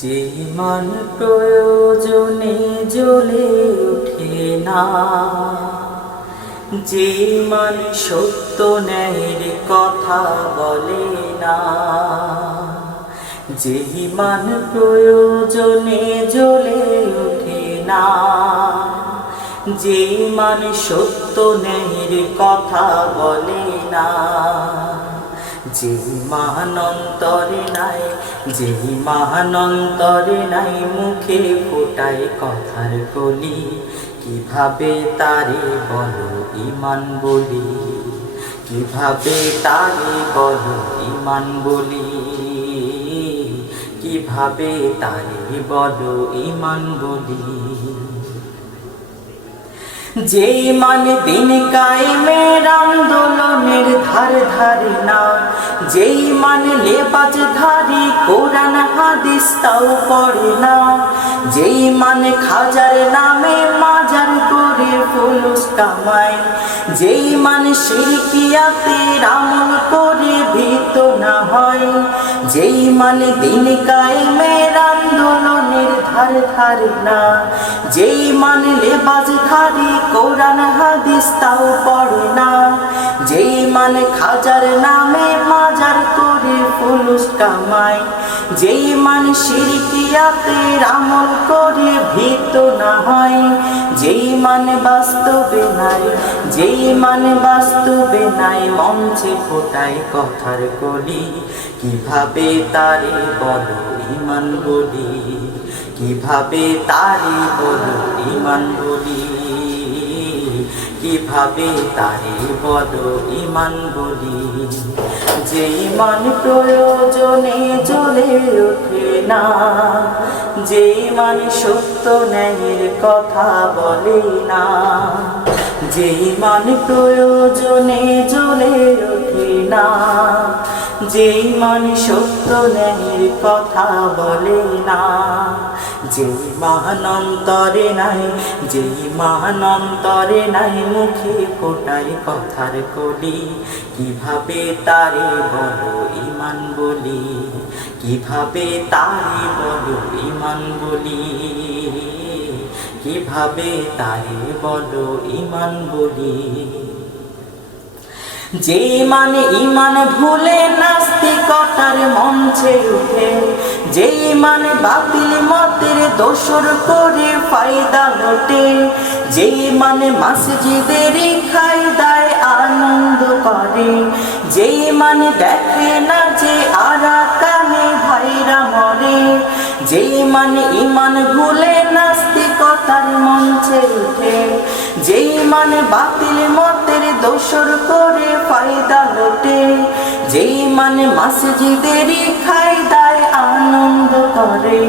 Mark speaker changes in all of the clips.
Speaker 1: যে মান প্রয়োজনে জ্বলে ওঠে না, যে মান সত্য ন্যায়ের কথা বলে না, যে মান প্রয়োজনে জ্বলে ওঠে না, যে মান সত্য ন্যায়ের কথা বলে না। যে মহানন্তরে নাই, যে মহানন্তরে নাই মুখে ফোটায় কথার কলি। কীভাবে তারে বলো ইমান বলি? কীভাবে তারে বলো ইমান বলি? কীভাবে তারে বলো ইমান বলি? যেই মানে দিন কায়েমের আন্দোলনের ধার ধারে না, যেই মানে লেবাজ ধারি কোরআন হাদিস তাও পড়ে না, যেই মানে খাজার নামে মাজার করে ফুলুস কামায়, যেই মানে শিরকিয়াতে আমল করে ভীত না হয়, যেই মানে দিন কায়েমের ধার, ধারে না। যেই মানে লেবাজ ধারি, কোরআন হাদিস তাও পড়ে না। যেই মানে খাজার নামে মাজার করে ফুলুস কামায় যেই মানে শিরকিয়াতে আমল করে ভীত না হয়। যেই মানে বাস্তবে নাই, যেই মানে বাস্তবে নাই, মঞ্চে ফোটায় কথার কলি। কীভাবে তারে বলো ইমান বলি? কীভাবে তারে বলো ইমান বলি? কীভাবে তারে বলো ইমান বলি? যে ইমান প্রয়োজনে জ্বলে ওঠে না, যে ইমান সত্য ন্যায়ের কথা বলে না, যে ইমান প্রয়োজনে জ্বলে ওঠে না, যে ইমান সত্য ন্যায়ের কথা বলে না। যে মহানন্তরে নাই, যে মহানন্তরে নাই, মুখে ফোটায় কথার কলি। কীভাবে তারে বলো ইমান বলি? কীভাবে তারে বলো ইমান বলি? কীভাবে তারে বলো ইমান বলি? যে মানে ইমান ভুলে নাস্তিকতার মঞ্চে উঠে যে মানে বাতিল মতের দোসর করে ফায়দা লোটে যে মানে মসজিদের খাই দায় আনন্দ করে যে মানে দেখে না যে আরা কানে ভাইরা মরে যে মানে ইমান ভুলে নাস্তিকতার মঞ্চে উঠে। যেই মানে বাতিল মতের দোসর করে ফায়দা লোটে, যেই মানে মসজিদেরই খাই দায় আনন্দ করে,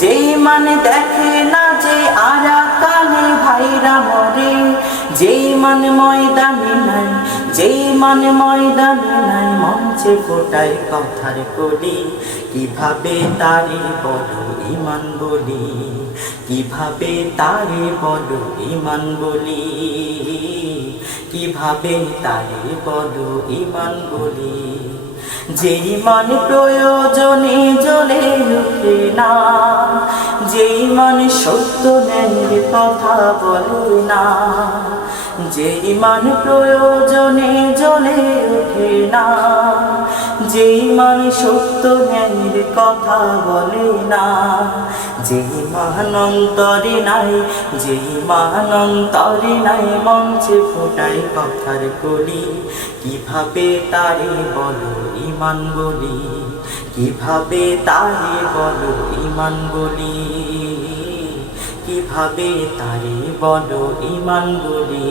Speaker 1: যেই মানে দেখে না যে আরা কানে ভাইরা মরে, যেই মানে ময়দানে নাই, যেই মানে ময়দানে নাই, মঞ্চে ফোটায় কথার কলি, কীভাবে তারে বলো ইমান বলি? কীভাবে তারে বলো ইমান বলি? কীভাবে তারে বলো ইমান বলি? যে ইমান প্রয়োজনে জ্বলে ওঠে না যে ইমান সত্য ন্যায়ের কথা বলে না যে ইমান প্রয়োজনে জ্বলে উঠে না যে ইমান সত্য ন্যায়ের কথা বলে না যে মহানন্তরে নাই যে মহানন্তরে নাই মঞ্চে ফোটায় কথার কলি, কীভাবে তারে বলো ইমান বলি, কীভাবে তারে বলো ইমান বলি, কীভাবে তারে বলো ইমান বলি।